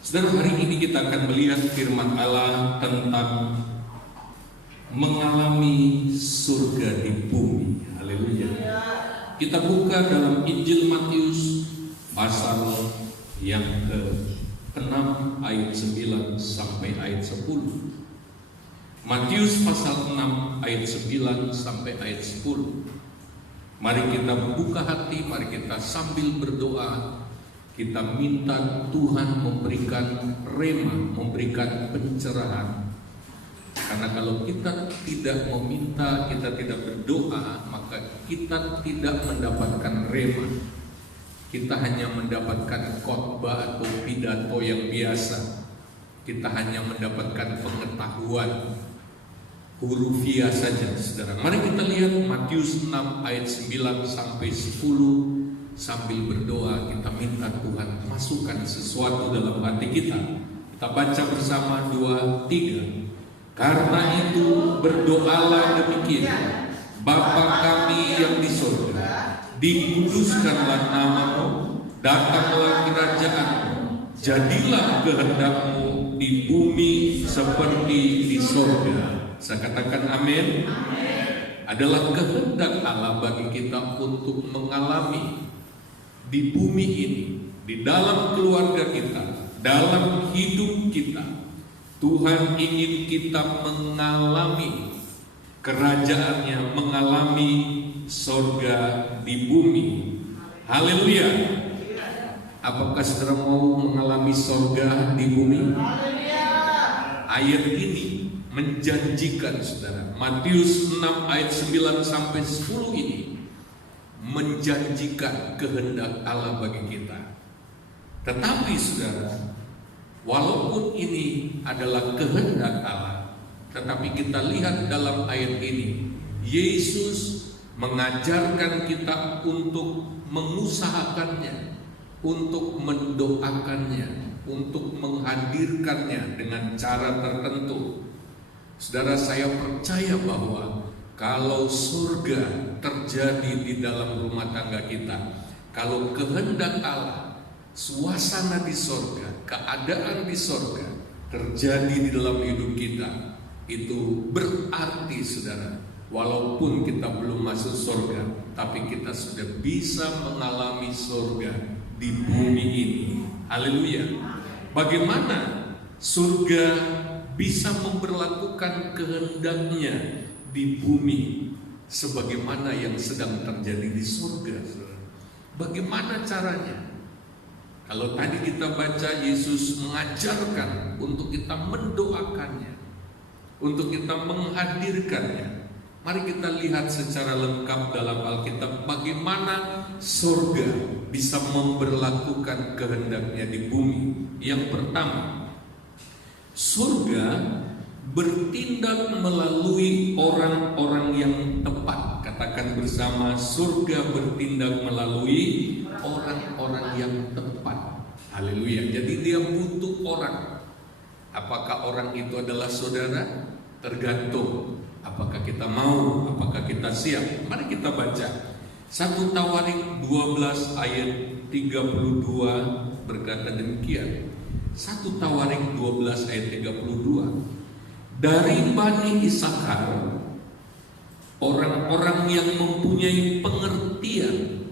Saudara, hari ini kita akan melihat firman Allah tentang mengalami surga di bumi. Haleluya. Kita buka dalam Injil Matius pasal yang ke-6 ayat 9 sampai ayat 10. Matius pasal 6 ayat 9 sampai ayat 10. Mari kita buka hati, mari kita sambil berdoa, kita minta Tuhan memberikan rema, memberikan pencerahan. Karena kalau kita tidak meminta, kita tidak berdoa, maka kita tidak mendapatkan rema. Kita hanya mendapatkan khotbah atau pidato yang biasa. Kita hanya mendapatkan pengetahuan hurufiah saja, saudara. Mari kita lihat Matius 6 ayat 9 sampai 10. Sambil berdoa, kita minta Tuhan masukkan sesuatu dalam hati kita. Kita baca bersama 2, 3. Karena itu berdoalah demikian: Bapa kami yang di surga, dikuduskanlah namamu, datanglah kerajaanmu, jadilah kehendakmu di bumi seperti di surga. Saya katakan amin. Adalah kehendak Allah bagi kita untuk mengalami di bumi ini, di dalam keluarga kita, dalam hidup kita. Tuhan ingin kita mengalami kerajaannya, mengalami surga di bumi. Haleluya. Apakah saudara mau mengalami surga di bumi? Ayat ini menjanjikan, saudara. Matius 6 ayat 9 sampai 10 ini menjanjikan kehendak Allah bagi kita. Tetapi saudara, walaupun ini adalah kehendak Allah, tetapi kita lihat dalam ayat ini, Yesus mengajarkan kita untuk mengusahakannya, untuk mendoakannya, untuk menghadirkannya dengan cara tertentu. Saudara, saya percaya bahwa kalau surga terjadi di dalam rumah tangga kita, kalau kehendak Allah, suasana di surga, keadaan di surga terjadi di dalam hidup kita, itu berarti, saudara, walaupun kita belum masuk surga, tapi kita sudah bisa mengalami surga di bumi ini. Haleluya. Bagaimana surga bisa memperlakukan kehendaknya di bumi sebagaimana yang sedang terjadi di surga? Bagaimana caranya? Kalau tadi kita baca, Yesus mengajarkan untuk kita mendoakannya, untuk kita menghadirkannya. Mari kita lihat secara lengkap dalam Alkitab bagaimana surga bisa memperlakukan kehendaknya di bumi. Yang pertama, surga bertindak melalui orang-orang yang tepat. Katakan bersama, surga bertindak melalui orang-orang yang tepat. Haleluya. Jadi dia butuh orang. Apakah orang itu adalah saudara? Tergantung apakah kita mau, apakah kita siap. Mari kita baca 1 Tawarik 12 ayat 32 berkata demikian. 1 Tawarik 12 ayat 32. Dari Bani Isakar, orang-orang yang mempunyai pengertian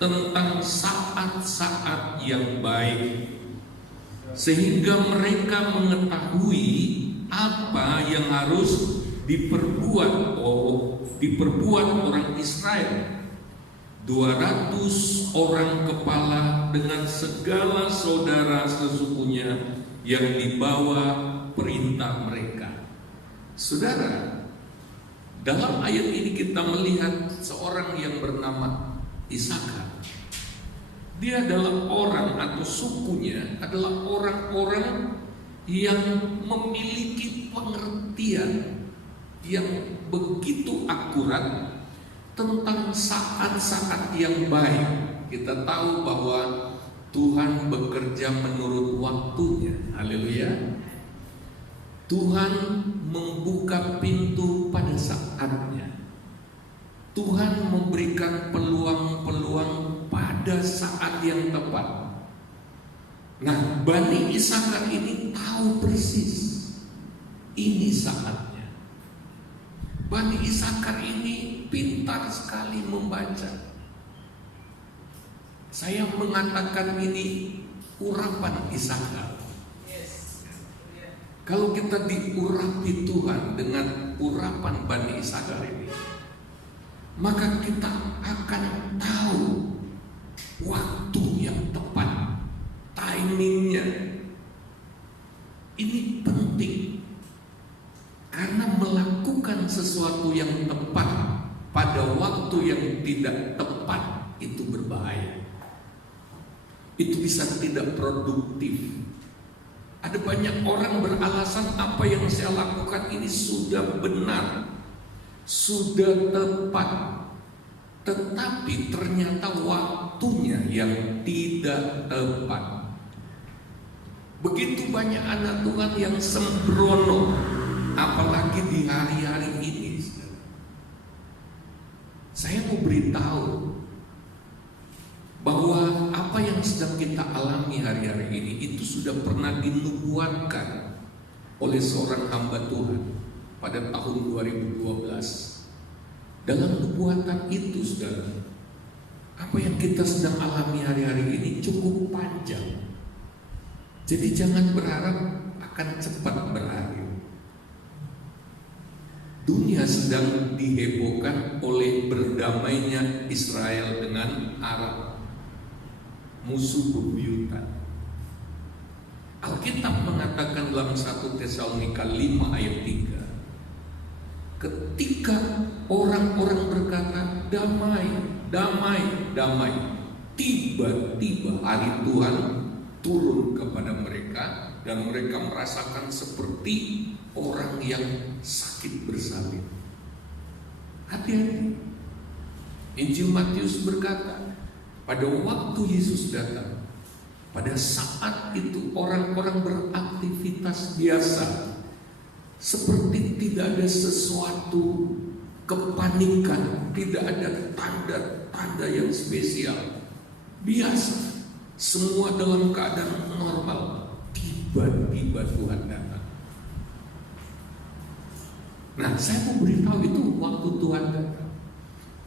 tentang saat-saat yang baik, sehingga mereka mengetahui apa yang harus diperbuat orang Israel. 200 orang kepala dengan segala saudara sesukunya yang dibawa perintah mereka. Saudara, dalam ayat ini kita melihat seorang yang bernama Isakar. Dia adalah orang atau sukunya adalah orang-orang yang memiliki pengertian yang begitu akurat tentang saat-saat yang baik. Kita tahu bahwa Tuhan bekerja menurut waktunya. Haleluya. Tuhan membuka pintu pada saatnya. Tuhan memberikan peluang-peluang pada saat yang tepat. Nah, Bani Isakar ini tahu persis ini saatnya. Bani Isakar ini pintar sekali membaca. Saya mengatakan ini urapan Isakar. Kalau kita diurapi Tuhan dengan urapan Bani Isakar ini, maka kita akan tahu waktu yang tepat, timingnya. Ini penting, karena melakukan sesuatu yang tepat pada waktu yang tidak tepat itu berbahaya. Itu bisa tidak produktif. Ada banyak orang beralasan apa yang saya lakukan ini sudah benar, sudah tepat, tetapi ternyata waktunya yang tidak tepat. Begitu banyak anak Tuhan yang sembrono, apalagi di hari-hari ini. Saya mau beritahu bahwa apa yang sedang kita alami hari-hari ini itu sudah pernah dinubuatkan oleh seorang hamba Tuhan pada tahun 2012. Dalam nubuatan itu, saudara, apa yang kita sedang alami hari-hari ini cukup panjang. Jadi jangan berharap akan cepat berakhir. Dunia sedang dihebohkan oleh berdamainya Israel dengan Arab, musuh bebuyutan. Alkitab mengatakan dalam 1 Tesalonika 5 ayat 3, ketika orang-orang berkata damai, damai, damai, tiba-tiba hari Tuhan turun kepada mereka dan mereka merasakan seperti orang yang sakit bersalin. Hati-hati. Injil Matius berkata, pada waktu Yesus datang, pada saat itu orang-orang beraktivitas biasa, seperti tidak ada sesuatu kepanikan, tidak ada tanda-tanda yang spesial, biasa, semua dalam keadaan normal. Tiba-tiba Tuhan datang. Nah, saya mau beritahu itu waktu Tuhan datang.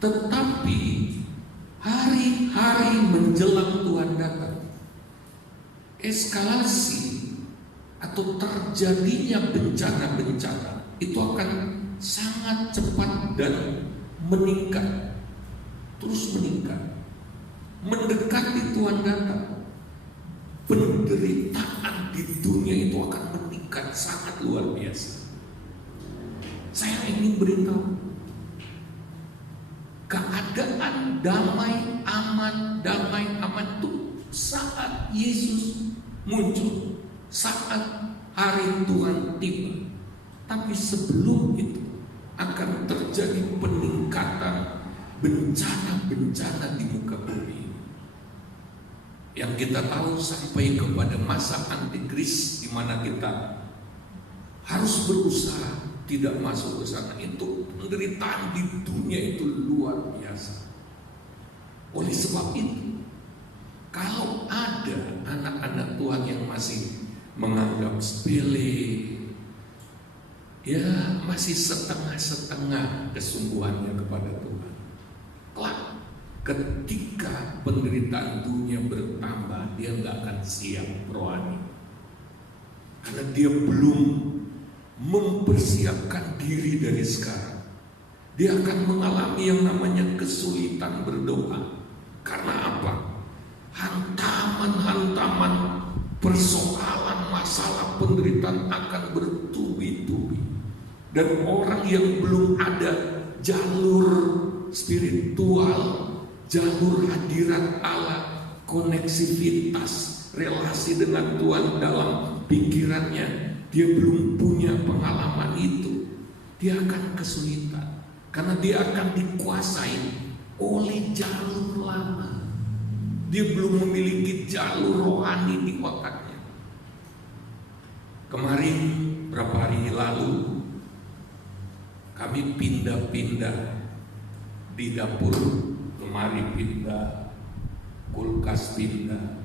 Tetapi hari-hari menjelang Tuhan datang, eskalasi atau terjadinya bencana-bencana itu akan sangat cepat dan meningkat, terus meningkat. Mendekati Tuhan datang, penderitaan di dunia itu akan meningkat sangat luar biasa. Saya ingin beritahu, keadaan damai aman itu saat Yesus muncul, saat hari Tuhan tiba. Tapi sebelum itu akan terjadi peningkatan bencana-bencana di muka bumi. Yang kita tahu sampai kepada masa antikris, di mana kita harus berusaha tidak masuk ke sana. Itu penderitaan di dunia itu luar biasa. Oleh sebab itu, kalau ada anak-anak Tuhan yang masih menganggap sepele, ya masih setengah-setengah kesungguhannya kepada Tuhan, kelak ketika penderitaan dunia bertambah, dia nggak akan siap rohani, karena dia belum mempersiapkan diri dari sekarang. Dia akan mengalami yang namanya kesulitan berdoa. Karena apa? Hantaman-hantaman persoalan, masalah, penderitaan akan bertubi-tubi. Dan orang yang belum ada jalur spiritual, jalur hadirat Allah, koneksivitas, relasi dengan Tuhan dalam pikirannya, dia belum punya pengalaman itu, dia akan kesulitan. Karena dia akan dikuasai oleh jalur lama. Dia belum memiliki jalur rohani di otaknya. Kemarin berapa hari lalu kami pindah-pindah di dapur, kemari pindah, kulkas pindah.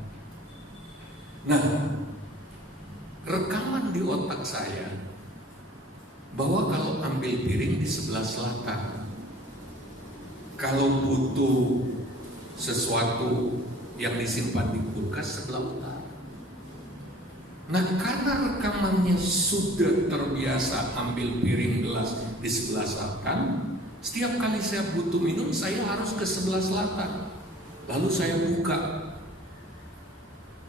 Nah, rekaman di otak saya bahwa kalau ambil piring di sebelah selatan, kalau butuh sesuatu yang disimpan di kulkas sebelah utara. Nah, karena rekamannya sudah terbiasa ambil piring gelas di sebelah selatan, setiap kali saya butuh minum, saya harus ke sebelah selatan. Lalu saya buka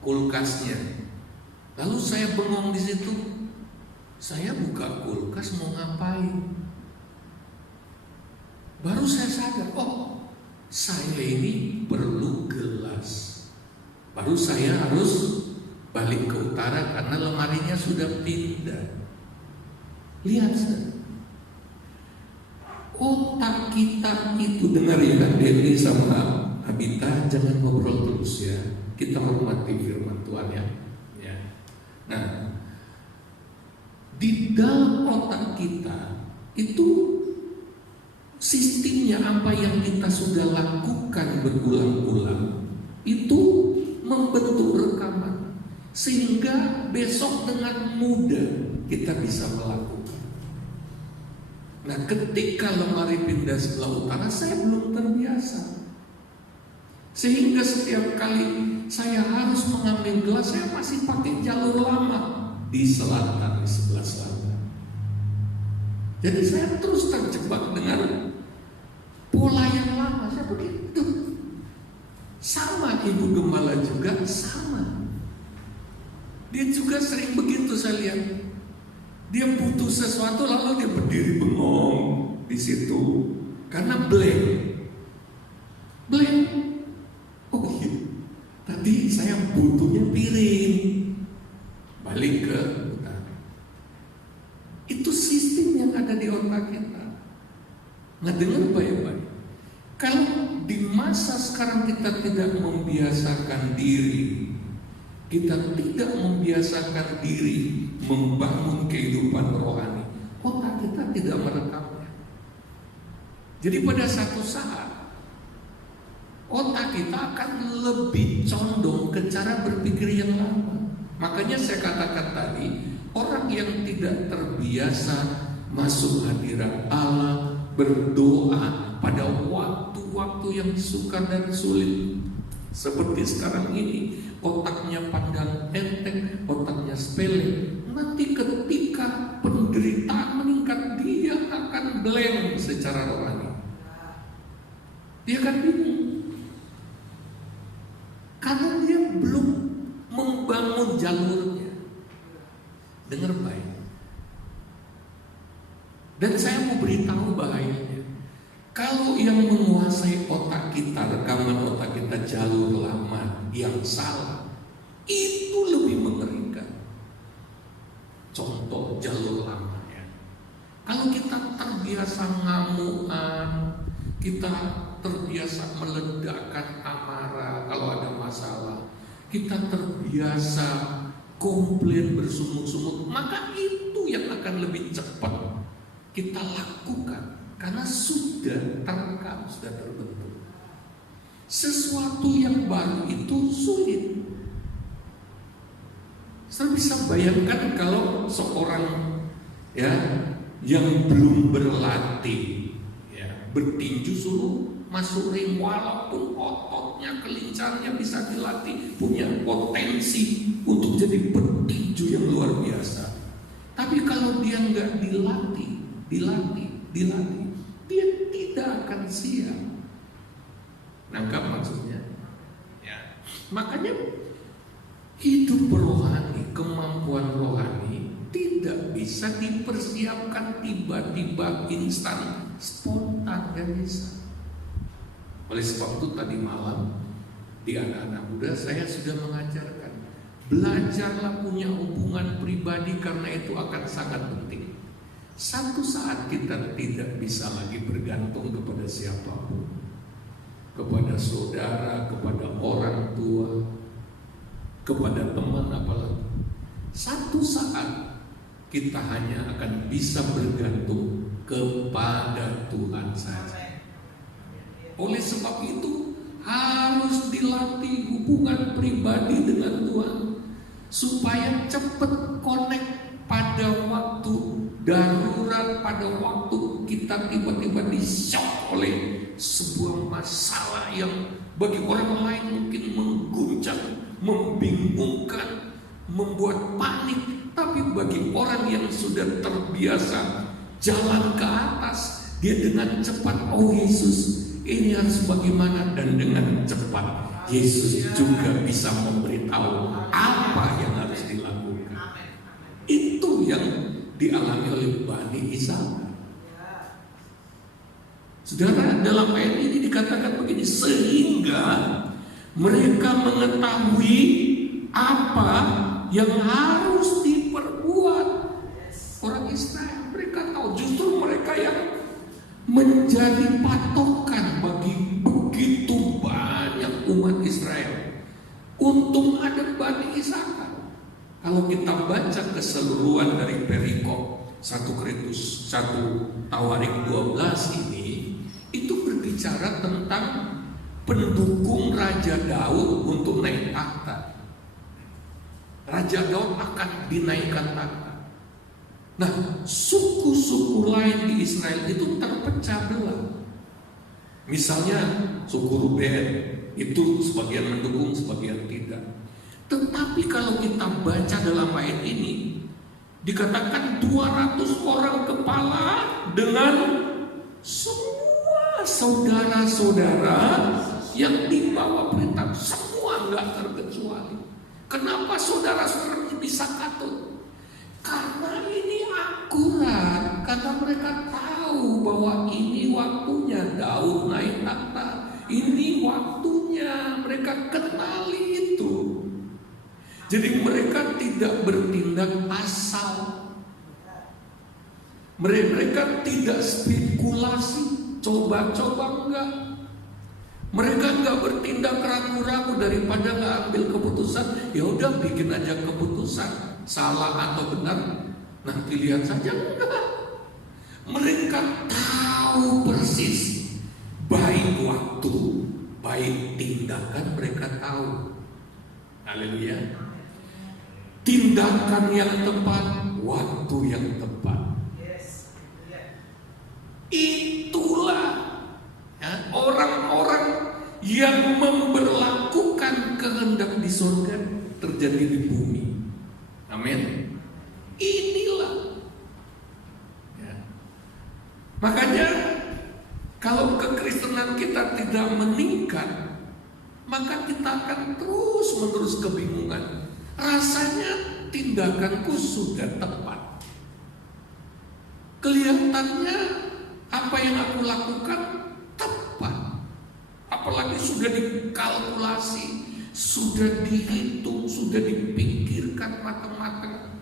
kulkasnya. Lalu saya bengong di situ. Saya buka kulkas mau ngapain? Baru saya sadar, oh, saya ini perlu gelas. Baru saya harus balik ke utara karena lemarinya sudah pindah. Lihat, otak kita itu, dengar ya kan, Denny sama Abita, jangan ngobrol terus ya. Kita hormati firman Tuhan ya. Nah, di dalam otak kita itu sistemnya apa yang kita sudah lakukan berulang-ulang itu membentuk rekaman. Sehingga besok dengan mudah kita bisa melakukan. Nah, ketika lemari pindah sebelah utara, saya belum terbiasa. Sehingga setiap kali saya harus mengambil gelas, saya masih pakai jalur lama di selatan, di sebelah selatan. Jadi saya terus terjebak dengan pola yang lama. Saya begitu. Sama Ibu Gembala juga sama. Dia juga sering begitu, saya lihat. Dia butuh sesuatu lalu dia berdiri bengong di situ karena blank. Oh iya, tadi saya butuhnya piring. Balik ke utara. Itu sistem yang ada di otak kita. Nah, dengar baik-baik. Kalau di masa sekarang kita tidak membiasakan diri, kita tidak membiasakan diri membangun kehidupan rohani, otak kita tidak merekamnya. Jadi pada satu saat otak kita akan lebih condong ke cara berpikir yang lama. Makanya saya katakan tadi, orang yang tidak terbiasa masuk hadirat Allah, berdoa pada waktu-waktu yang sukar dan sulit seperti sekarang ini, otaknya pandang enteng, otaknya sepele. Nanti ketika penderitaan meningkat, dia akan blank secara rohani. Dia akan bingung karena dia belum membangun jalurnya. Dengar baik. Dan saya mau beritahu bahayanya. Kalau yang menguasai otak kita, rekaman otak kita jalur lama yang salah, itu lebih mengerikan. Contoh jalur lamanya. Kalau kita terbiasa ngamuan, kita terbiasa meledakkan amarah kalau ada masalah, kita terbiasa komplain bersungut-sungut, maka itu yang akan lebih cepat kita lakukan. Karena sudah terekam, sudah terbentuk. Sesuatu yang baru itu sulit. Saya bisa bayangkan kalau seorang yang belum berlatih bertinju suruh masuk ring, walaupun ototnya, kelincarannya bisa dilatih, punya potensi untuk jadi petinju yang luar biasa. Tapi kalau dia nggak dilatih, dia tidak akan siap. Nangkap maksudnya? Ya. Makanya hidup rohani, kemampuan rohani tidak bisa dipersiapkan tiba-tiba instan, spontan, gak bisa. Oleh sebab itu tadi malam di anak-anak muda saya sudah mengajarkan, belajarlah punya hubungan pribadi karena itu akan sangat penting. Satu saat kita tidak bisa lagi bergantung kepada siapapun, kepada saudara, kepada orang tua, kepada teman apalagi. Satu saat kita hanya akan bisa bergantung kepada Tuhan saja. Oleh sebab itu harus dilatih hubungan pribadi dengan Tuhan. supaya cepat connect pada waktu darurat, pada waktu kita tiba-tiba di-shock oleh sebuah masalah yang bagi orang lain mungkin mengguncang, membingungkan, membuat panik. Tapi bagi orang yang sudah terbiasa jalan ke atas, dia dengan cepat, oh Yesus, ini harus bagaimana, dan dengan cepat Yesus juga bisa memberitahu apa yang harus dilakukan. Itu yang dialami oleh Bani Ishak. Saudara, dalam ayat ini dikatakan begini, sehingga mereka mengetahui apa yang harus diperbuat. Orang Israel, mereka tahu, justru mereka yang menjadi patokan bagi begitu banyak umat Israel. Untung ada Bani Ishak. Kalau kita baca keseluruhan dari perikop 1 Korintus 1 Tawarik 12 ini, itu berbicara tentang pendukung Raja Daud untuk naik takhta. Raja Daud akan dinaikkan takhta. Nah, suku-suku lain di Israel itu terpecah belah. Misalnya suku Ruben itu sebagian mendukung, sebagian tidak. Tetapi kalau kita baca dalam ayat ini, dikatakan 200 orang kepala dengan semua saudara-saudara yang dibawa perintah, semua nggak terkecuali. Kenapa saudara-saudara bisa katut? Karena ini akurat, karena mereka tahu bahwa ini waktunya Daud naik takhta, ini waktunya, mereka kenali itu. Jadi mereka tidak bertindak asal, mereka tidak spekulasi, coba-coba enggak. Mereka enggak bertindak ragu-ragu, daripada enggak ambil keputusan, ya udah bikin aja keputusan, salah atau benar nanti lihat saja. Enggak. Mereka tahu persis, baik waktu, baik tindakan, mereka tahu. Haleluya. Tindakan yang tepat, waktu yang tepat. Itulah ya, orang-orang yang memberlakukan kehendak di surga terjadi di bumi. Amin. Inilah ya. Makanya kalau kekristenan kita tidak meningkat, maka kita akan terus-menerus kebingungan. Rasanya tindakanku sudah tepat, kelihatannya apa yang aku lakukan tepat, apalagi sudah dikalkulasi, sudah dihitung, sudah dipikirkan matang-matang.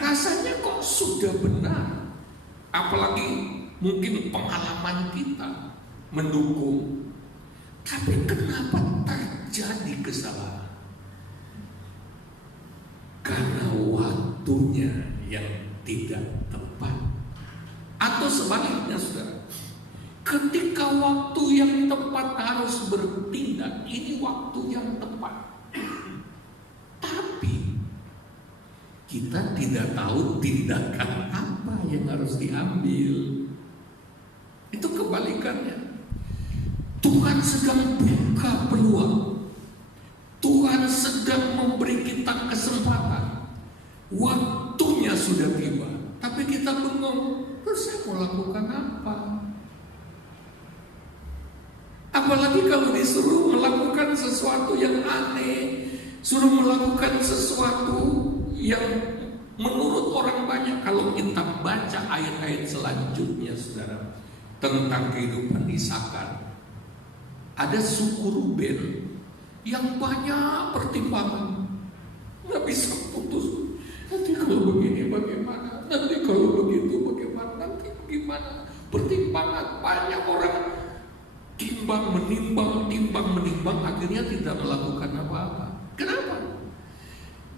Rasanya kok sudah benar, apalagi mungkin pengalaman kita mendukung. Tapi kenapa terjadi kesalahan? Karena waktunya yang tidak tepat. Atau sebaliknya, saudara, ketika waktu yang tepat harus bertindak, ini waktu yang tepat, tapi kita tidak tahu tindakan apa yang harus diambil. Itu kebalikannya. Tuhan sedang buka peluang, Tuhan sedang memberi kita kesempatan, waktunya sudah tiba, tapi kita bengong. Terus saya mau lakukan apa? Apalagi kalau disuruh melakukan sesuatu yang aneh, suruh melakukan sesuatu yang menurut orang banyak. Kalau kita baca ayat-ayat selanjutnya, saudara, tentang kehidupan Ishakar, ada suku Ruben yang banyak pertimbangan, nggak bisa putus. Nanti kalau begini bagaimana? Nanti kalau begitu bagaimana? Nanti bagaimana? Pertimbangan banyak orang, timbang menimbang, akhirnya tidak melakukan apa-apa. Kenapa?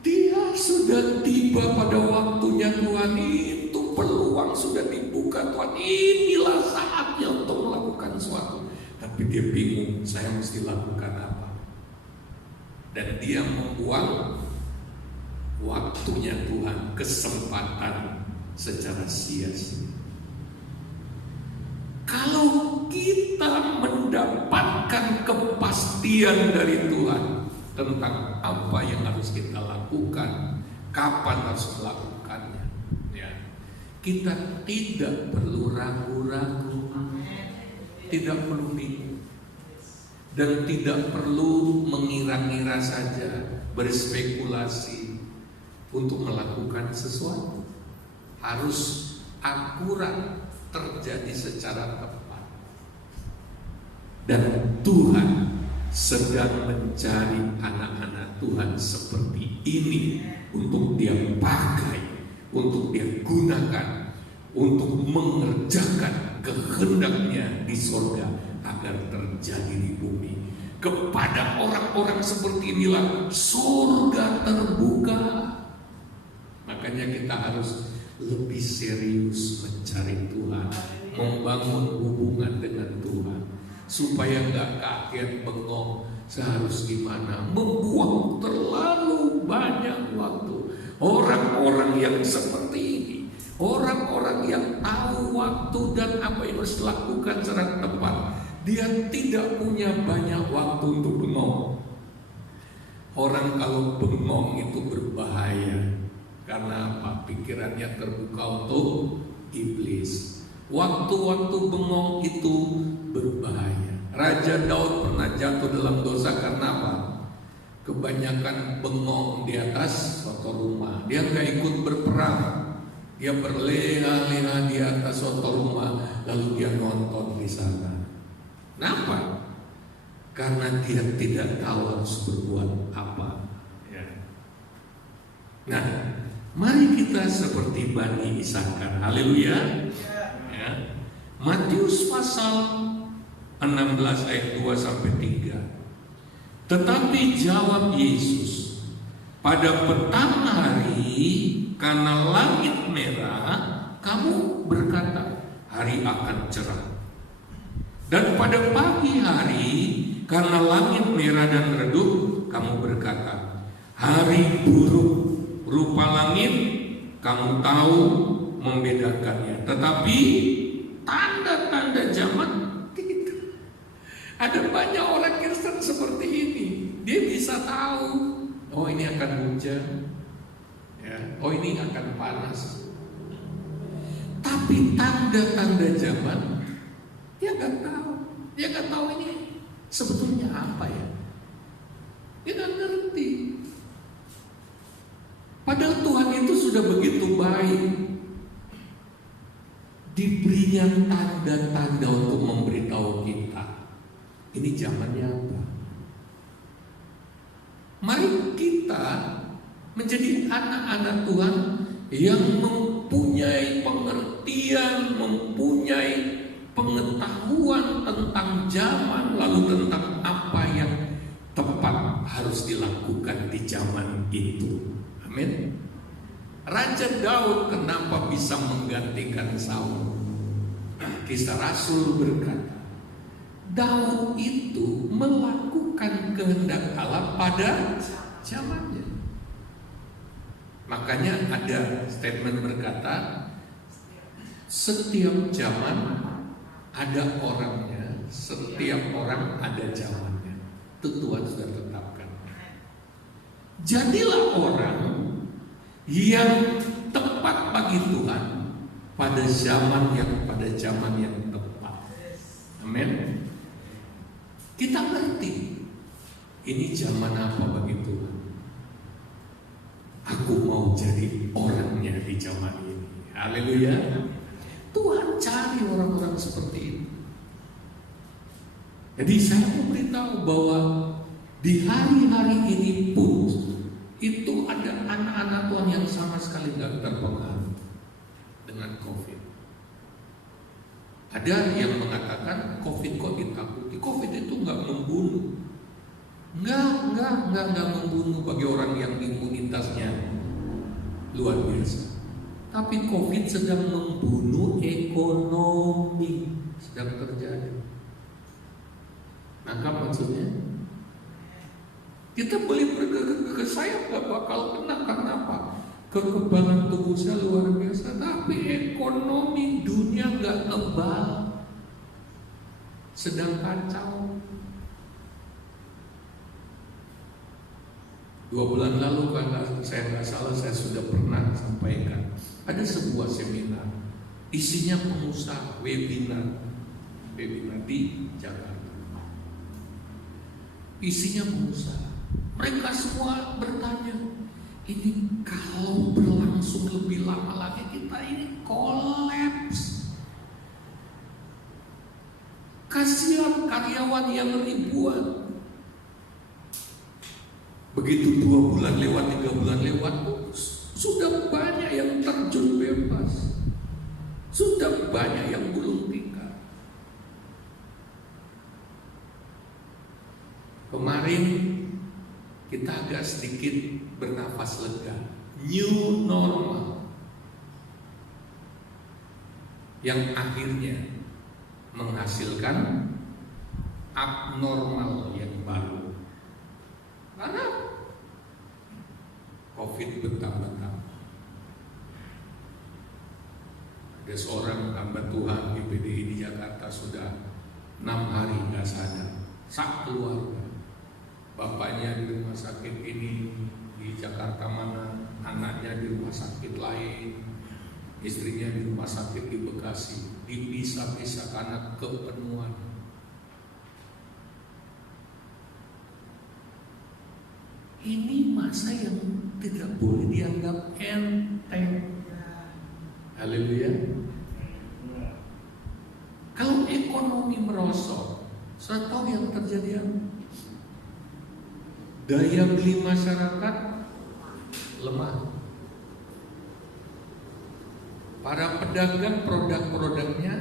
Dia sudah tiba pada waktunya Tuhan, itu peluang sudah dibuka Tuhan, inilah saatnya untuk melakukan sesuatu. Tapi dia bingung, saya mesti lakukan apa? Dan dia membuang waktunya Tuhan, kesempatan secara sia-sia. Kalau kita mendapatkan kepastian dari Tuhan tentang apa yang harus kita lakukan, kapan harus melakukannya, ya, kita tidak perlu ragu-ragu, tidak perlu bingung, dan tidak perlu mengira-ngira saja, berspekulasi untuk melakukan sesuatu. Harus akurat, terjadi secara tepat. Dan Tuhan sedang mencari anak-anak Tuhan seperti ini untuk Dia pakai, untuk Dia gunakan, untuk mengerjakan kehendak-Nya di surga agar terjadi di bumi. Kepada orang-orang seperti inilah surga terbuka. Makanya kita harus lebih serius mencari Tuhan, membangun hubungan dengan Tuhan, supaya nggak kaget bengong. Seharus gimana? Membuang terlalu banyak waktu. Orang-orang yang seperti ini, orang-orang yang tahu waktu dan apa yang harus dilakukan secara tepat, dia tidak punya banyak waktu untuk bengong. Orang kalau bengong itu berbahaya. Karena apa? Pikirannya terbuka untuk iblis. Waktu-waktu bengong itu berbahaya. Raja Daud pernah jatuh dalam dosa karena apa? Kebanyakan bengong di atas suatu rumah. Dia nggak ikut berperang. Dia berleha-leha di atas suatu rumah, lalu dia nonton di sana. Kenapa? Karena dia tidak tahu harus berbuat apa. Nah, mari kita seperti Bani Isakar. Haleluya. Ya. Matius pasal 16 ayat 2 sampai 3. Tetapi jawab Yesus, pada petang hari karena langit merah, kamu berkata hari akan cerah. Dan pada pagi hari karena langit merah dan redup, kamu berkata hari buruk. Rupa langit kamu tahu membedakannya, tetapi tanda-tanda zaman tidak. Ada banyak orang Kristen seperti ini. Dia bisa tahu, oh ini akan hujan, ya, oh ini akan panas. Tapi tanda-tanda zaman dia nggak tahu. Dia nggak tahu ini sebetulnya apa ya. Dia nggak ngerti. Padahal Tuhan itu sudah begitu baik. Diberinya tanda-tanda untuk memberitahu kita, ini zamannya apa. Mari kita menjadi anak-anak Tuhan yang mempunyai pengertian, mempunyai pengetahuan tentang zaman, lalu tentang apa yang tepat harus dilakukan di zaman itu. Amin. Raja Daud kenapa bisa menggantikan Saul? Kisah Rasul berkata, Daud itu melakukan kehendak Allah pada zamannya. Makanya ada statement berkata, setiap zaman ada orangnya, setiap orang ada zamannya. Itu Tuhan sudah tetapkan. Jadilah orang yang tepat bagi Tuhan pada zaman yang tepat. Amin. Kita ngerti ini zaman apa bagi Tuhan. Aku mau jadi orangnya di zaman ini. Haleluya. Tuhan cari orang-orang seperti ini. Jadi saya mau beritahu bahwa di hari-hari ini pun itu ada anak-anak Tuhan yang sama sekali nggak terpengaruh dengan COVID. Ada yang mengatakan COVID kok ditakuti. COVID itu nggak membunuh, nggak membunuh bagi orang yang imunitasnya luar biasa. Tapi COVID sedang membunuh ekonomi, sedang terjadi. Nangkap maksudnya? Kita boleh bergerak, saya nggak bakal kena karena apa? kekebalan tubuh saya luar biasa, tapi ekonomi dunia nggak kebal, sedang kacau. 2 bulan lalu kalau saya nggak salah saya sudah pernah sampaikan ada sebuah seminar, isinya pengusaha, webinar di Jakarta. Isinya pengusaha. Mereka semua bertanya, ini kalau berlangsung lebih lama lagi kita ini kolaps. Kasihan karyawan yang ribuan. Begitu 2 bulan lewat, 3 bulan lewat, sudah banyak yang terjun bebas, sudah banyak yang gulung tikar. Kemarin kita agak sedikit bernafas lega. New normal yang akhirnya menghasilkan abnormal yang baru. Karena COVID bertambah-tambah. Ada seorang hamba Tuhan di PDI di Jakarta sudah 6 hari nggak sadar, sak keluarga. Bapaknya di rumah sakit ini di Jakarta mana, anaknya di rumah sakit lain, istrinya di rumah sakit di Bekasi, dipisah-pisah karena kepenuhan. Ini masa yang tidak boleh dianggap enteng. Haleluya. Kalau ekonomi merosot, saya tahu yang terjadi apa? Daya beli masyarakat lemah. Para pedagang produk-produknya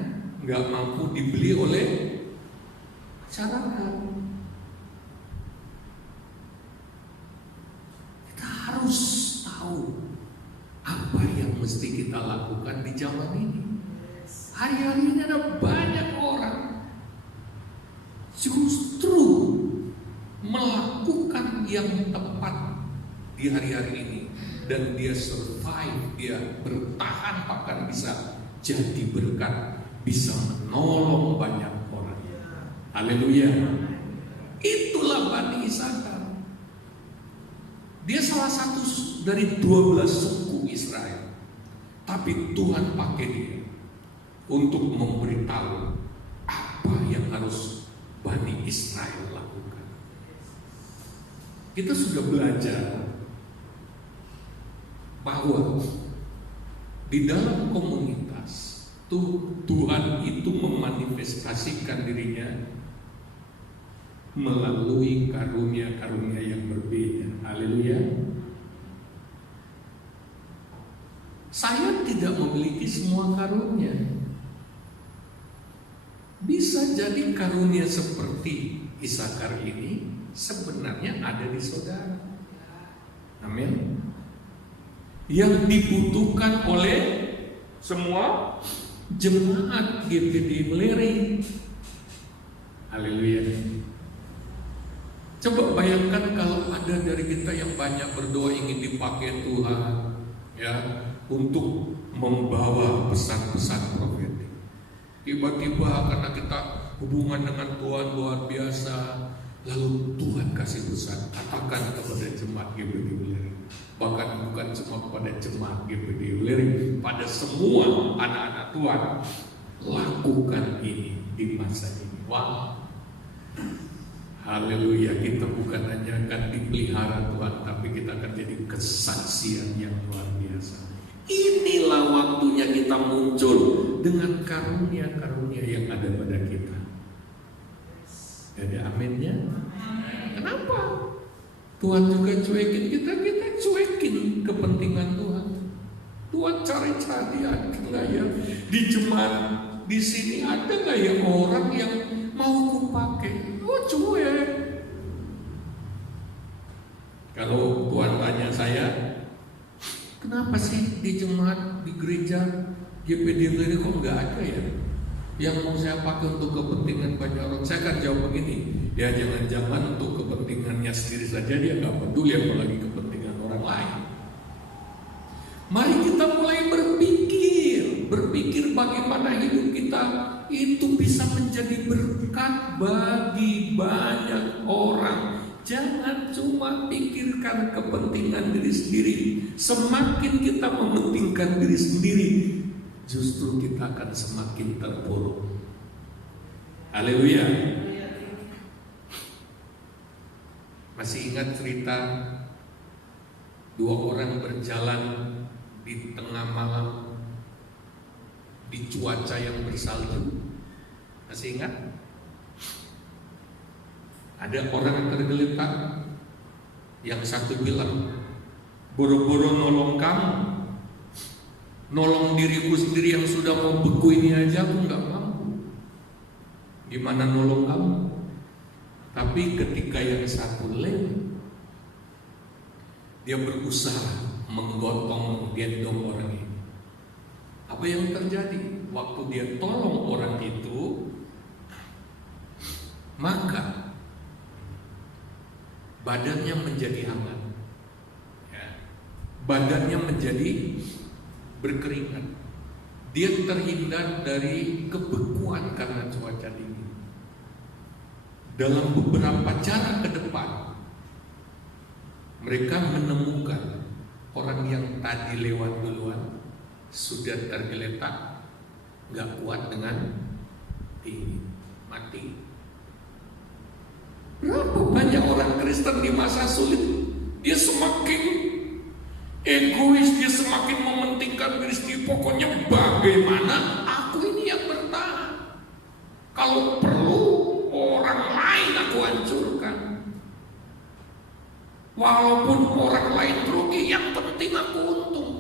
nggak mampu dibeli oleh masyarakat. Kita harus tahu apa yang mesti kita lakukan di zaman ini. Hari-hari ini ada banyak orang justru melakukan yang tepat di hari-hari ini, dan dia survive, dia bertahan bahkan bisa jadi berkat, bisa menolong banyak orang. Haleluya. Itulah Bani Isakar. Dia salah satu dari 12 suku Israel, tapi Tuhan pakai dia untuk memberitahu apa yang harus Bani Israel lakukan. Kita sudah belajar bahwa di dalam komunitas Tuhan itu memanifestasikan dirinya melalui karunia-karunia yang berbeda. Haleluya. Saya tidak memiliki semua karunia. Bisa jadi karunia seperti Isakar ini sebenarnya ada di saudara. Amin. Yang dibutuhkan oleh semua jemaat GPD Meleri. Haleluya. Coba bayangkan kalau ada dari kita yang banyak berdoa ingin dipakai Tuhan, ya, untuk membawa pesan-pesan profetik. Tiba-tiba karena kita hubungan dengan Tuhan luar biasa, lalu Tuhan kasih pesan, katakan kepada jemaat GPD Meleri. Bahkan bukan cuma kepada jemaat GPD Meleri, pada semua anak-anak Tuhan, lakukan ini di masa ini. Wow. Haleluya, kita bukan hanya akan dipelihara Tuhan, tapi kita akan jadi kesaksian yang luar biasa. Inilah waktunya kita muncul dengan karunia-karunia yang ada pada kita. Ada aminnya? Kenapa? Tuhan juga cuekin kita cuekin kepentingan Tuhan. Tuhan cari-cari ada nggak ya di jemaat di sini, ada nggak ya orang yang mau kupakai? Oh, cuek. Kalau Tuhan tanya saya, kenapa sih di jemaat, di gereja GPD Meleri kok nggak ada ya yang mau saya pakai untuk kepentingan banyak orang? Saya akan jawab begini, ya jangan-jangan untuk kepentingannya sendiri saja dia nggak peduli, apalagi kepentingan orang lain. Mari kita mulai berpikir bagaimana hidup kita itu bisa menjadi berkat bagi banyak orang. Jangan cuma pikirkan kepentingan diri sendiri. Semakin kita mementingkan diri sendiri, justru kita akan semakin terpuruk. Haleluya. Masih ingat cerita dua orang berjalan di tengah malam di cuaca yang bersalju? Masih ingat? Ada orang tergeletak, yang satu bilang, boro-boro nolong kamu, nolong diriku sendiri yang sudah mau beku ini aja aku nggak mampu, gimana nolong kamu? Tapi ketika yang satu lewat, dia berusaha menggendong orang ini. Apa yang terjadi? Waktu dia tolong orang itu, maka badannya menjadi hangat, badannya menjadi berkeringat. Dia terhindar dari kebekuan karena cuaca dingin. Dalam beberapa cara ke depan, mereka menemukan orang yang tadi lewat duluan sudah tergeletak, gak kuat dengan dingin, mati. Berapa banyak orang Kristen di masa sulit, dia semakin egois, dia semakin mementingkan diri sendiri. Pokoknya bagaimana aku ini yang bertahan, kalau perlu orang lain aku hancurkan, walaupun orang lain rugi, yang penting aku untung.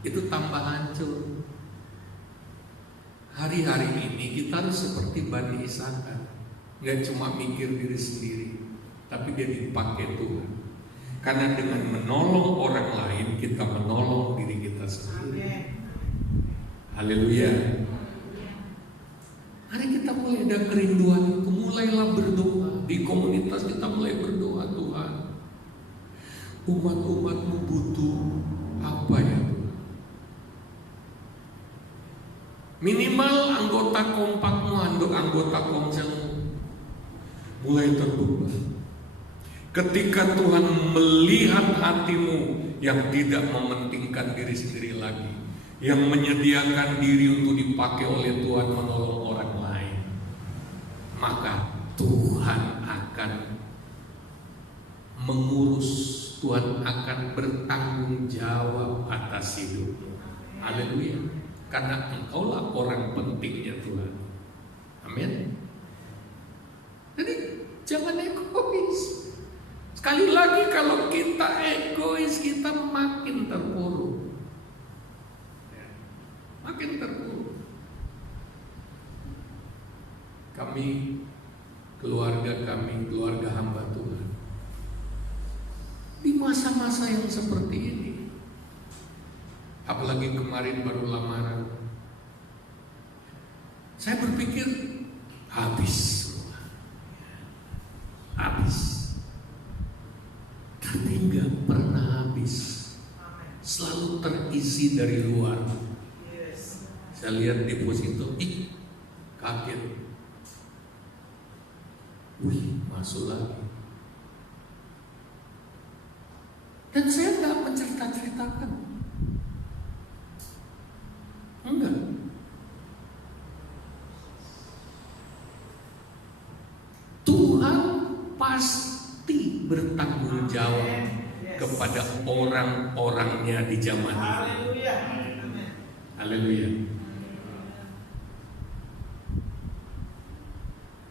Itu tambah hancur. Hari-hari ini kita harus seperti Bani Ishakar, gak cuma mikir diri sendiri, tapi dia dipakai Tuhan. Karena dengan menolong orang lain, kita menolong diri kita sendiri. Haleluya. Hari kita mulai ada kerinduan itu, mulailah berdoa. Di komunitas kita mulai berdoa, Tuhan, umat-umatmu butuh apa ya Tuhan? Minimal anggota kompakmu, anggota komselmu mulai terbuka. Ketika Tuhan melihat hatimu yang tidak mementingkan diri sendiri lagi, yang menyediakan diri untuk dipakai oleh Tuhan menolong orang lain, maka Tuhan akan mengurus, Tuhan akan bertanggung jawab atas hidupmu. Haleluya. Karena engkaulah orang pentingnya Tuhan. Amin. Jadi jangan egois. Sekali lagi, kalau kita egois, kita makin terpuruk, makin terpuruk. Kami, keluarga hamba Tuhan, di masa-masa yang seperti ini, apalagi kemarin baru lamaran, saya berpikir habis. Tapi nggak pernah habis, selalu terisi dari luar. Saya lihat deposito, kaget, masuk lagi. Dan saya nggak mencerita-ceritakan, enggak. Tuhan pasti bertanggung jawab kepada orang-orangnya di zaman ini. Haleluya.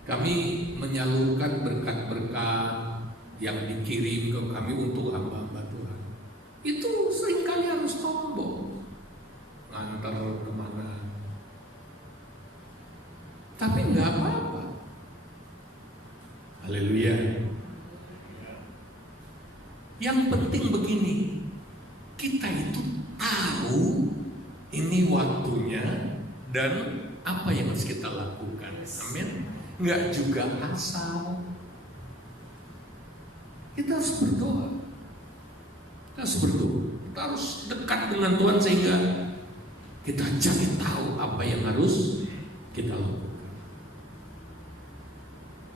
Kami menyalurkan berkat-berkat yang dikirim ke kami untuk hamba-hamba Tuhan. Itu seringkali harus tombol, ngantar kemana. Tapi nggak apa-apa. Haleluya. Yang penting begini, kita itu tahu ini waktunya dan apa yang harus kita lakukan. Amin. Enggak juga asal. Kita harus berdoa. Kita harus berdoa. Kita harus dekat dengan Tuhan sehingga kita jadi tahu apa yang harus kita lakukan.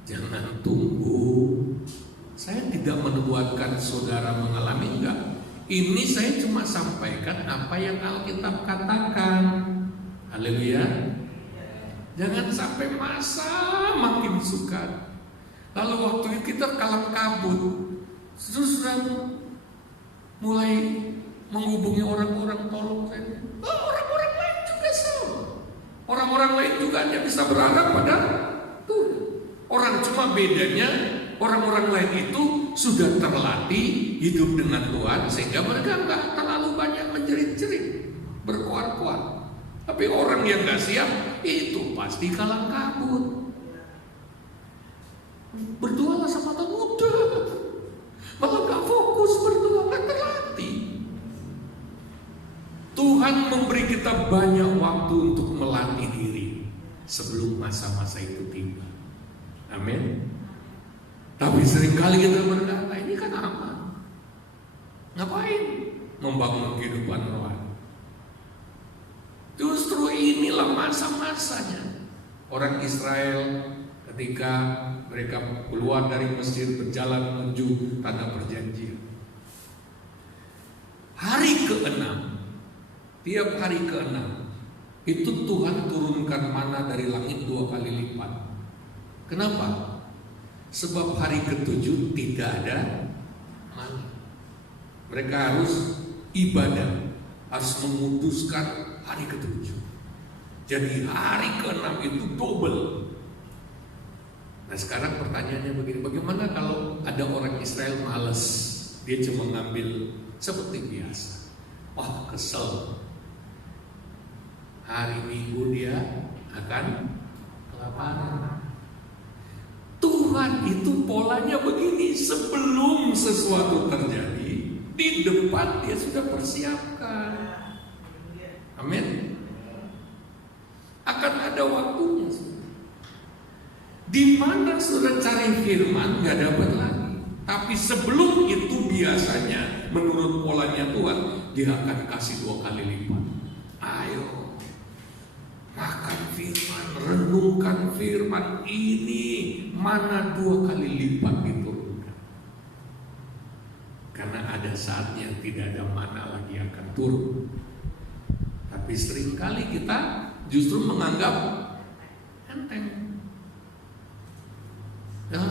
Jangan tunggu. Saya tidak menubuatkan saudara mengalami, enggak. Ini saya cuma sampaikan apa yang Alkitab katakan. Haleluya. Jangan sampai masa makin suka, lalu waktu kita kalang kabut, terus mulai menghubungi orang-orang, tolong saya. Orang-orang lain juga sama. Orang-orang lain juga hanya bisa berharap pada Tuhan. Orang cuma bedanya orang-orang lain itu sudah terlatih hidup dengan Tuhan sehingga mereka nggak terlalu banyak menjerit-jerit, berkuar-kuar. Tapi orang yang nggak siap itu pasti kalang kabut. Berdoalah sama Tuhan, udah malah nggak fokus berdoa, nggak terlatih. Tuhan memberi kita banyak waktu untuk melatih diri sebelum masa-masa itu tiba. Amin. Tapi seringkali kita berkata, ini kan aman, ngapain membangun kehidupan rohani? Justru inilah masa-masanya. Orang Israel ketika mereka keluar dari Mesir berjalan menuju tanah perjanjian. Hari ke-6, tiap hari ke-6 itu Tuhan turunkan mana dari langit 2 kali lipat. Kenapa? Sebab hari ke-7 tidak ada mana. Mereka harus ibadah, harus memutuskan hari ke-7. Jadi hari ke-6 itu double. Nah sekarang pertanyaannya begini, bagaimana kalau ada orang Israel malas, dia cuma ngambil seperti biasa. Wah kesel, hari Minggu dia akan kelaparan. Tuhan itu polanya begini, sebelum sesuatu terjadi, di depan dia sudah persiapkan. Amin. Akan ada waktunya. Di mana sudah cari firman nggak dapat lagi. Tapi sebelum itu biasanya menurut polanya Tuhan dia akan kasih 2 kali lipat. Ayo makan firman, renungkan firman ini, mana 2 kali lipat diturunkan. Karena ada saatnya tidak ada mana lagi akan turun. Tapi seringkali kita justru menganggap enteng. Ya,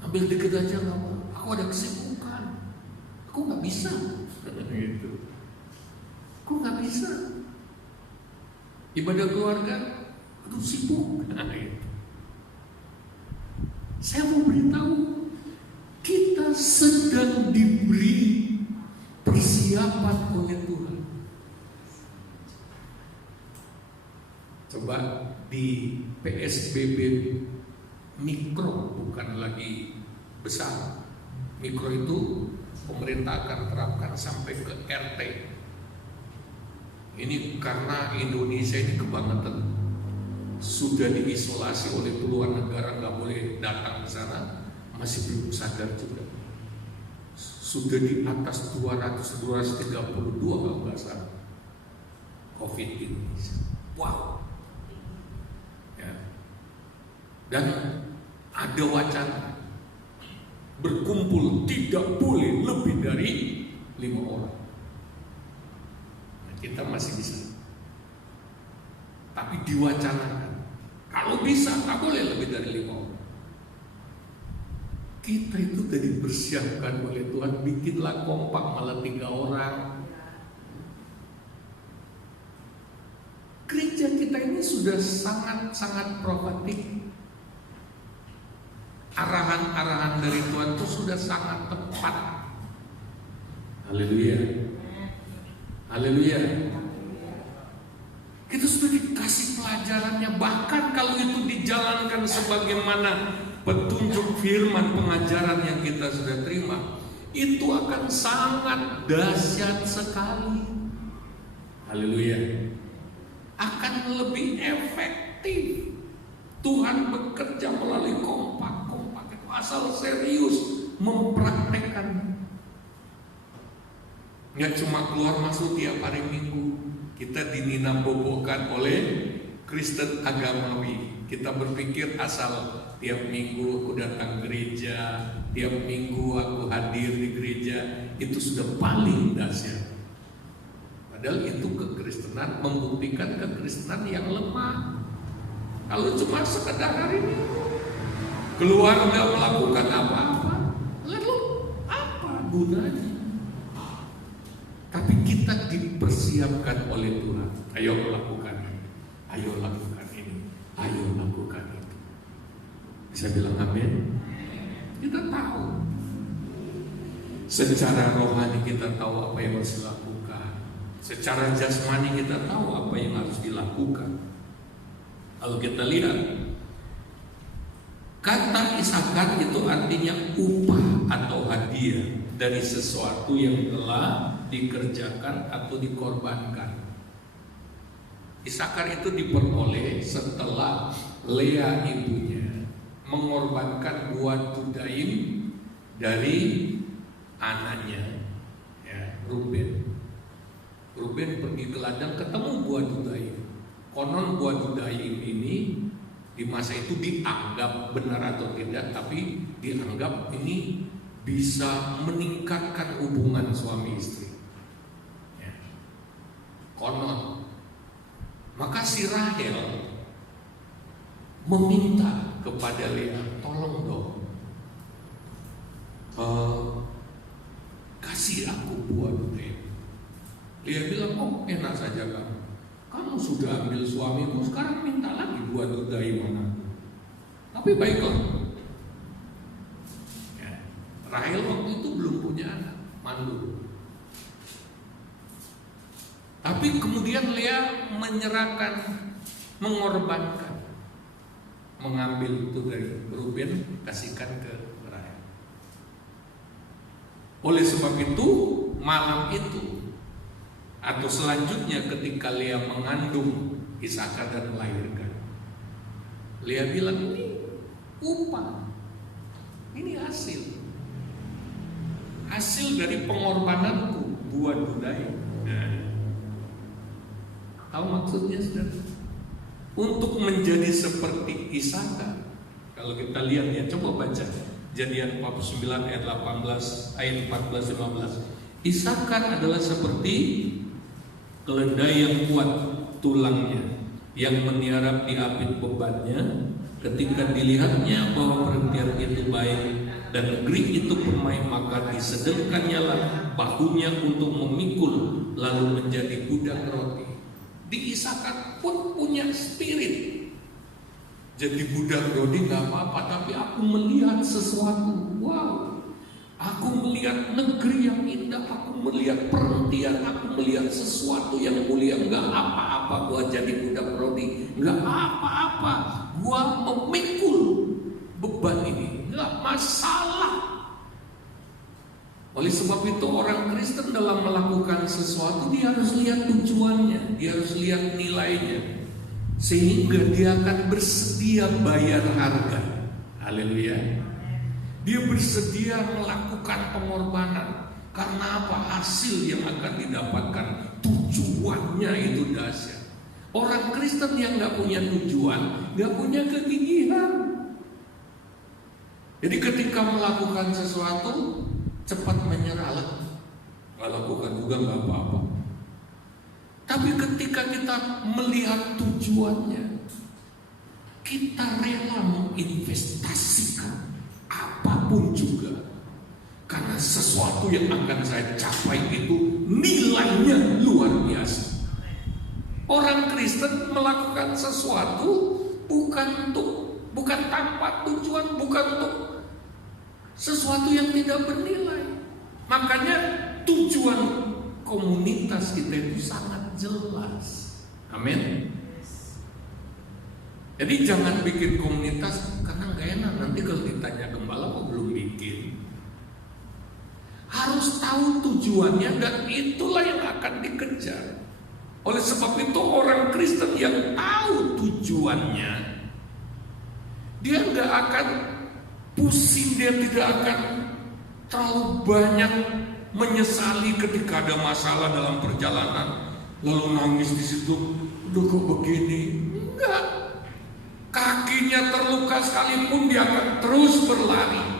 ambil dikit aja nggak apa. Aku ada kesibukan. Aku nggak bisa. Gitu. Aku nggak bisa. Ibadah keluarga, aduh sibuk. Gitu. Saya mau beritahu, kita sedang diberi persiapan oleh Tuhan. Coba di PSBB mikro, bukan lagi besar. Mikro itu pemerintah akan terapkan sampai ke RT. Ini karena Indonesia ini kebangetan, sudah diisolasi oleh puluhan negara, nggak boleh datang ke sana, masih belum sadar juga. Sudah di atas 232 kalau nggak salah COVID di Indonesia. Wow. Dan ada wacana berkumpul tidak boleh lebih dari 5 orang. Nah, kita masih bisa, tapi diwacanakan kalau bisa tak boleh lebih dari 5 orang. Kita itu tadi dipersiapkan oleh Tuhan, bikinlah kompak malah 3 orang. Gereja kita ini sudah sangat profetik. Arahan-arahan dari Tuhan itu sudah sangat tepat. Haleluya. Haleluya. Kita sudah dikasih pelajarannya. Bahkan kalau itu dijalankan sebagaimana petunjuk firman pengajaran yang kita sudah terima, itu akan sangat dahsyat sekali. Haleluya. Akan lebih efektif. Tuhan bekerja melalui kompak itu asal serius mempraktekkan. Nggak cuma keluar masuk tiap hari Minggu. Kita dininabobokan oleh Kristen agamawi. Kita berpikir asal tiap minggu aku datang gereja, tiap minggu aku hadir di gereja, itu sudah paling dahsyat. Padahal itu kekristenan, membuktikan kekristenan yang lemah. Kalau cuma sekedar hari ini keluar nggak melakukan apa-apa, lalu apa gunanya? Tapi kita dipersiapkan oleh Tuhan. Ayo lakukan ini, ayo lakukan ini, ayo lakukan itu. Bisa bilang amin? Kita tahu. Secara rohani kita tahu apa yang harus dilakukan. Secara jasmani kita tahu apa yang harus dilakukan. Kalau kita lihat, kata Isakar itu artinya upah atau hadiah dari sesuatu yang telah dikerjakan atau dikorbankan. Isakar itu diperoleh setelah Lea ibunya mengorbankan buah tudaim dari anaknya, ya, Ruben. Ruben pergi ke ladang ketemu buah tudaim. Konon buah tudaim ini di masa itu dianggap benar atau tidak, tapi dianggap ini bisa meningkatkan hubungan suami istri. Ya. Konon. Maka si Rahel meminta kepada Lea, tolong dong, kasih aku buah tudaim. Lea bilang, oh enak saja kamu. Kamu sudah ambil suamimu, sekarang minta lagi buat tudaim anakku. Tapi baiklah. Ya. Rahel waktu itu belum punya anak, mandul. Tapi kemudian Lea menyerahkan, mengorbankan, mengambil itu dari Ruben, kasihkan ke Rahel. Oleh sebab itu, malam itu atau selanjutnya ketika Lea mengandung Isakar dan melahirkan, Lea bilang, ini upah, ini hasil dari pengorbananku buat budaya. Tahu maksudnya saudara? Untuk menjadi seperti Isakar. Kalau kita lihat ya, coba baca Kejadian 49 ayat 18, ayat 14-15. Isakar adalah seperti keledai yang kuat tulangnya, yang meniarap di apit bebannya. Ketika dilihatnya bahwa perhentian itu baik dan negeri itu permai, maka disedengkannya lah bahunya untuk memikul, lalu menjadi budak roti. Di Isakar pun punya spirit. Jadi budak roti nggak apa-apa, tapi aku melihat sesuatu. Wow, aku melihat negeri yang indah, aku melihat perhentian, aku melihat sesuatu yang mulia. Nggak apa-apa gua jadi budak roti, nggak apa-apa gua memikul beban ini, nggak masalah. Oleh sebab itu orang Kristen dalam melakukan sesuatu, dia harus lihat tujuannya, dia harus lihat nilainya, sehingga dia akan bersedia bayar harga. Haleluya. Dia bersedia melakukan pengorbanan. Karena apa? Hasil yang akan didapatkan, tujuannya itu dahsyat. Orang Kristen yang gak punya tujuan, gak punya kegigihan. Jadi ketika melakukan sesuatu, cepat menyerah. Gak lakukan juga gak apa-apa. Tapi ketika kita melihat tujuannya, kita rela menginvestasikan apapun juga, karena sesuatu yang akan saya capai itu nilainya luar biasa. Orang Kristen melakukan sesuatu bukan tanpa tujuan, bukan untuk sesuatu yang tidak bernilai. Makanya tujuan komunitas kita itu sangat jelas. Amin. Jadi jangan bikin komunitas karena gak enak, nanti kalau ditanya gembala kok belum bikin. Harus tahu tujuannya, dan itulah yang akan dikejar. Oleh sebab itu orang Kristen yang tahu tujuannya, dia gak akan pusing, dia tidak akan terlalu banyak menyesali ketika ada masalah dalam perjalanan, lalu nangis di situ, udah kok begini? Enggak. Kakinya terluka sekalipun dia akan terus berlari.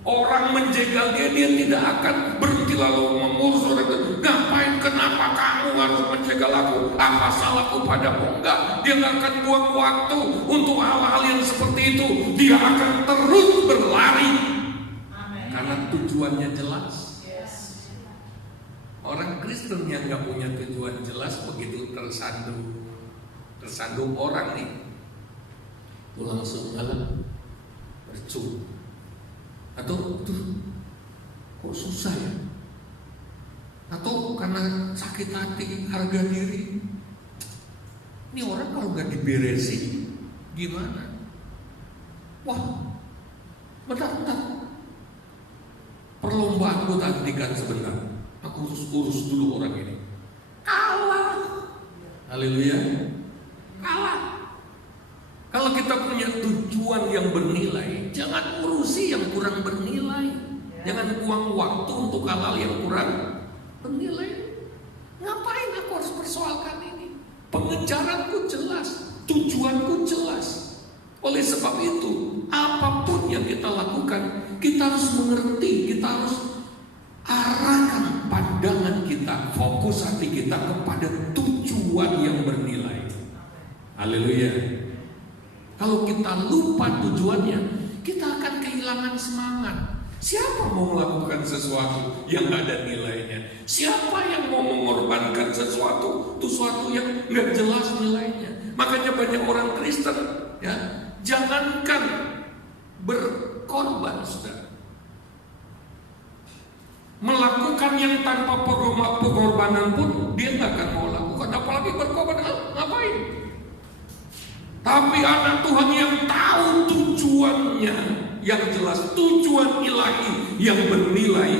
Orang menjegal dia tidak akan berhenti lalu mengurus orang itu. Ngapain, kenapa kamu harus menjegal aku? Apa salahku padamu? Enggak, dia nggak akan buang waktu untuk hal-hal yang seperti itu. Dia akan terus berlari. Amen. Karena tujuannya jelas. Yes. Orang Kristen yang nggak punya tujuan jelas, begitu tersandung orang nih, itu langsung ngalah percuma. Atau kok susah ya? Atau karena sakit hati, harga diri. Ini orang kalau gak diberesin gimana? Wah, bentar. Perlombaan gue hentikan sebentar. Aku urus dulu orang ini. Kalah. Haleluya. Kalah. Kalau kita punya tujuan yang bernilai, jangan urusi yang kurang bernilai. Jangan buang waktu untuk hal-hal yang kurang bernilai. Ngapain aku harus persoalkan ini? Pengejaranku jelas, tujuanku jelas. Oleh sebab itu, apapun yang kita lakukan, kita harus mengerti, kita harus arahkan pandangan kita, fokus hati kita kepada tujuan yang bernilai. Haleluya. Kalau kita lupa tujuannya, kita akan kehilangan semangat. Siapa mau melakukan sesuatu yang gak ada nilainya? Siapa yang mau mengorbankan sesuatu yang gak jelas nilainya? Makanya banyak orang Kristen, ya, jangankan berkorban, saudara, melakukan yang tanpa pengorbanan pun dia gak akan mau lakukan. Apalagi berkorban, ngapain? Tapi anak Tuhan yang tahu tujuannya yang jelas, tujuan ilahi yang bernilai,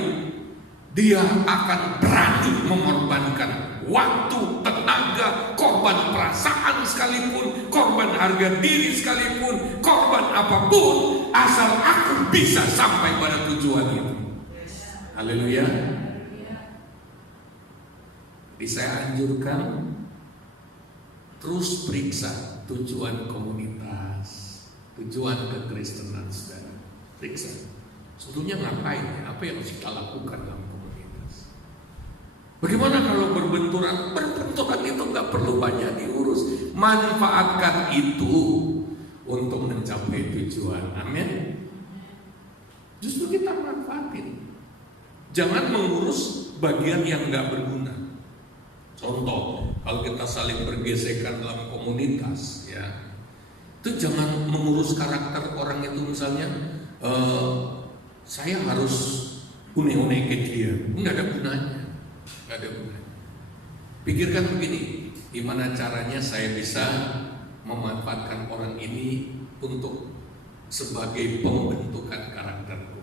dia akan berani mengorbankan waktu, tenaga, korban perasaan sekalipun, korban harga diri sekalipun, korban apapun, asal aku bisa sampai pada tujuan itu. Haleluya. Jadi saya anjurkan terus periksa tujuan komunitas, tujuan kekristenan saudara. Periksa, sebetulnya ngapain ya? Apa yang harus kita lakukan dalam komunitas? Bagaimana kalau berbenturan? Berbenturan itu nggak perlu banyak diurus. Manfaatkan itu untuk mencapai tujuan. Amin. Justru kita manfaatin. Jangan mengurus bagian yang nggak berguna. Contoh, kalau kita saling bergesekan dalam komunitas, ya, itu jangan mengurus karakter orang itu. Misalnya, saya harus une-une ke dia, nggak ada gunanya, nggak ada gunanya. Pikirkan begini, gimana caranya saya bisa memanfaatkan orang ini untuk sebagai pembentukan karakterku.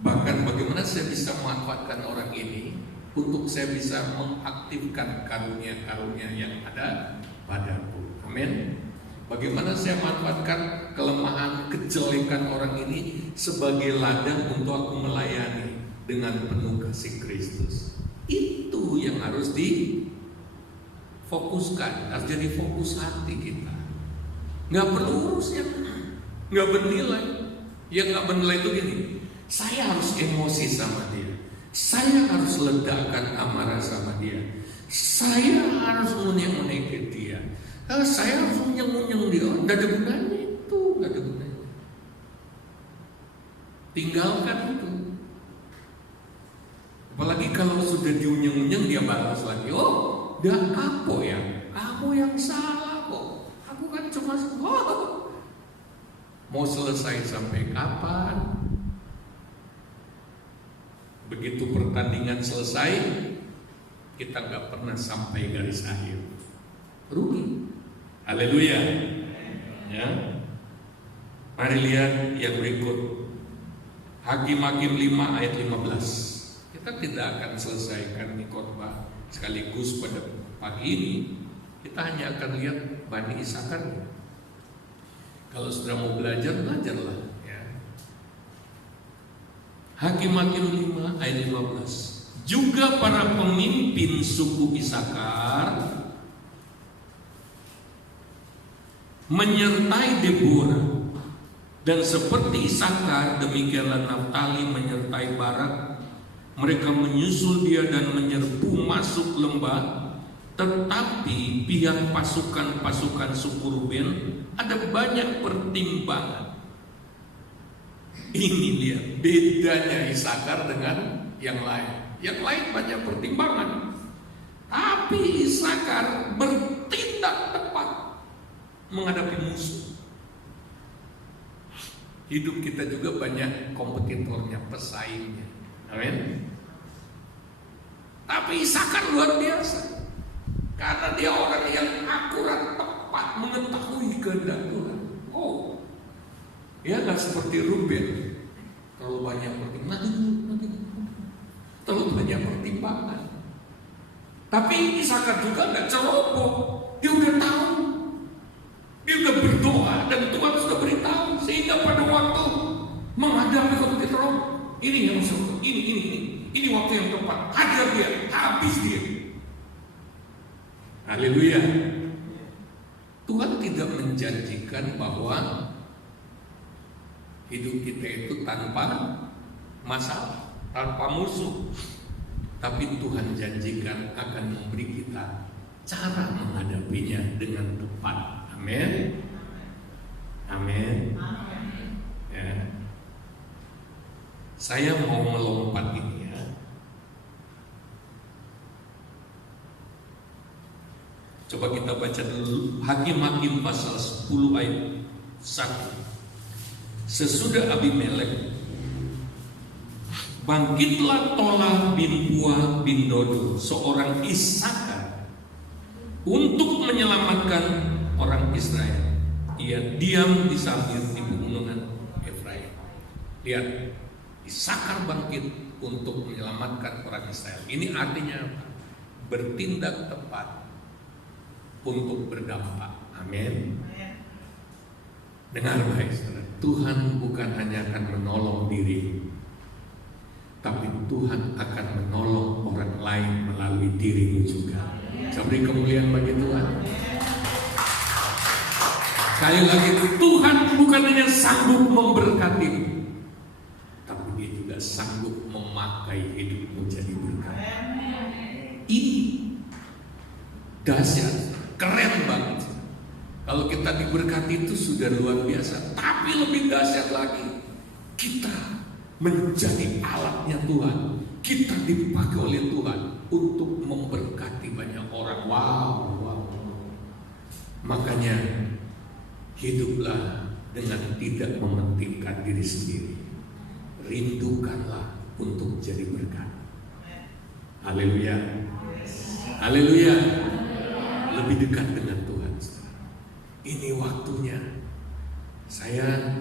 Bahkan bagaimana saya bisa memanfaatkan orang ini untuk saya bisa mengaktifkan karunia-karunia yang ada padaku. Amin. Bagaimana saya manfaatkan kelemahan, kejelekan orang ini sebagai ladang untuk aku melayani dengan penuh kasih Kristus. Itu yang harus difokuskan, harus jadi fokus hati kita. Nggak perlu urus yang nggak bernilai. Yang nggak bernilai itu gini, saya harus emosi sama dia, saya harus ledakan amarah sama dia, saya harus ngunyeng-ngunyeng ke dia, saya harus ngunyeng-ngunyeng dia. Nggak ada gunanya itu, nggak ada gunanya. Tinggalkan itu. Apalagi kalau sudah diunyeng-unyeng dia balas lagi, oh, dia apa ya? Kamu yang salah kok. Aku kan cuma mau selesai sampai kapan? Begitu pertandingan selesai, kita nggak pernah sampai garis akhir, rugi. Haleluya. Ya. Mari lihat yang berikut, Hakim-Hakim 5 ayat 15. Kita tidak akan selesaikan ini khotbah sekaligus pada pagi ini. Kita hanya akan lihat Bani Isakar. Kalau sudah mau belajar, belajarlah. Ya. Hakim-Hakim 5 ayat 15. Juga para pemimpin suku Isakar menyertai Deborah, dan seperti Isakar demikianlah Naftali menyertai Barak. Mereka menyusul dia dan menyerbu masuk lembah. Tetapi pihak pasukan suku Ruben ada banyak pertimbangan. Ini dia bedanya Isakar dengan yang lain. Yang lain banyak pertimbangan, tapi Isakar bertindak tepat menghadapi musuh. Hidup kita juga banyak kompetitornya, pesaingnya. Amin. Tapi Isakar luar biasa, karena dia orang yang akurat, tepat mengetahui kehendak Tuhan. Oh, ya nggak seperti Ruben, terlalu banyak pertimbangan, terlalu banyak pertimbangan. Tapi Isakar juga nggak ceroboh, dia udah tahu, dia udah berdoa dan Tuhan sudah beritahu, sehingga pada waktu menghadapi kompetitor, ini yang masuk, ini waktu yang tepat, hajar dia, habis dia. Haleluya. Tuhan tidak menjanjikan bahwa hidup kita itu tanpa masalah, tanpa musuh. Tapi Tuhan janjikan akan memberi kita cara menghadapinya dengan tepat. Amin. Amin. Ya. Saya mau melompat ini ya. Coba kita baca dulu Hakim-Hakim pasal 10 ayat 1. Sesudah Abimelek, bangkitlah Tola bin Puah bin Dodo, seorang Isakar, untuk menyelamatkan orang Israel. Ia diam di Samir di pegunungan Efraim. Lihat, Isakar bangkit untuk menyelamatkan orang Israel. Ini artinya apa? Bertindak tepat untuk berdampak. Amin. Dengar baik, saudara. Tuhan bukan hanya akan menolong diri, tapi Tuhan akan menolong orang lain melalui dirimu juga. Beri kemuliaan bagi Tuhan. Sekali lagi, Tuhan bukan hanya sanggup memberkati, tapi Dia juga sanggup memakai hidupmu jadi berkat. Ini dahsyat, keren banget. Kalau kita diberkati itu sudah luar biasa, tapi lebih dahsyat lagi, kita menjadi alatnya Tuhan. Kita dipakai oleh Tuhan untuk memberkati banyak orang. Wow. Makanya hiduplah dengan tidak mementingkan diri sendiri. Rindukanlah untuk jadi berkat. Haleluya. Haleluya. Lebih dekat dengan Tuhan. Ini waktunya. Saya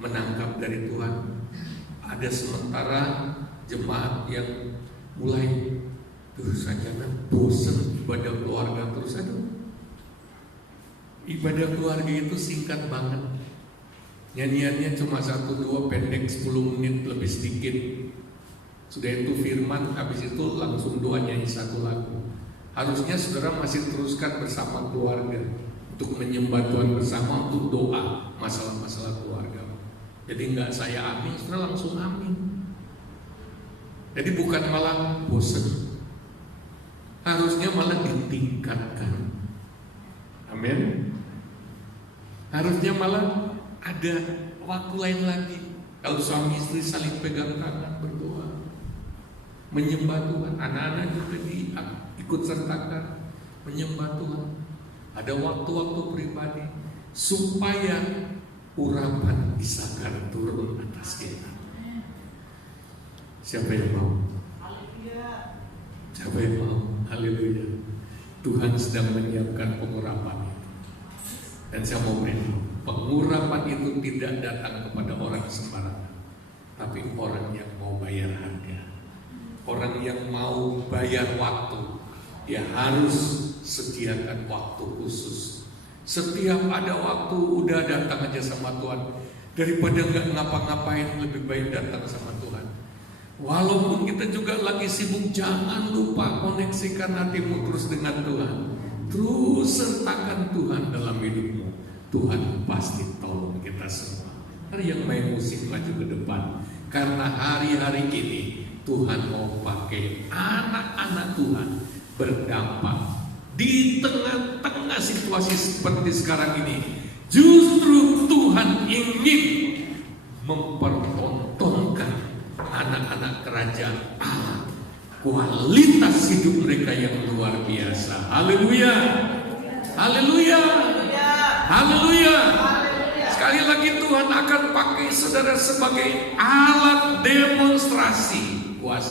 menangkap dari Tuhan, ada sementara jemaat yang mulai terus saja bosan ibadah keluarga terus saja. Ibadah keluarga itu singkat banget. Nyanyiannya cuma 1-2 pendek, 10 menit lebih sedikit. Sudah itu firman, habis itu langsung doa, nyanyi 1 lagu. Harusnya saudara masih teruskan bersama keluarga untuk menyembah Tuhan bersama, untuk doa masalah-masalah keluarga. Jadi enggak saya amin, saudara langsung amin. Jadi bukan malah bosan, harusnya malah ditingkatkan. Amin. Harusnya malah ada waktu lain lagi. Kalau suami istri saling pegang tangan berdoa, menyembah Tuhan, anak-anak juga ikut sertakan menyembah Tuhan. Ada waktu-waktu pribadi supaya urapan Isakar turun atas kita. Siapa yang mau? Siapa yang mau? Haleluya. Tuhan sedang menyiapkan pengurapan itu. Dan saya mau beritahu, pengurapan itu tidak datang kepada orang sembarangan, tapi orang yang mau bayar harga. Orang yang mau bayar waktu. Dia harus sediakan waktu khusus. Setiap ada waktu, udah datang aja sama Tuhan. Daripada nggak ngapa-ngapain, lebih baik datang sama Tuhan. Walaupun kita juga lagi sibuk, jangan lupa koneksikan hatimu terus dengan Tuhan. Terus sertakan Tuhan dalam hidupmu. Tuhan pasti tolong kita semua. Hari yang main musik maju ke depan. Karena hari-hari ini Tuhan mau pakai anak-anak Tuhan berdampak di tengah-tengah situasi seperti sekarang ini. Justru Tuhan ingin mempertontonkan anak-anak kerajaan Allah kualitas hidup mereka yang luar biasa. Haleluya, haleluya, haleluya. Sekali lagi Tuhan akan pakai saudara sebagai alat demonstrasi kuasa.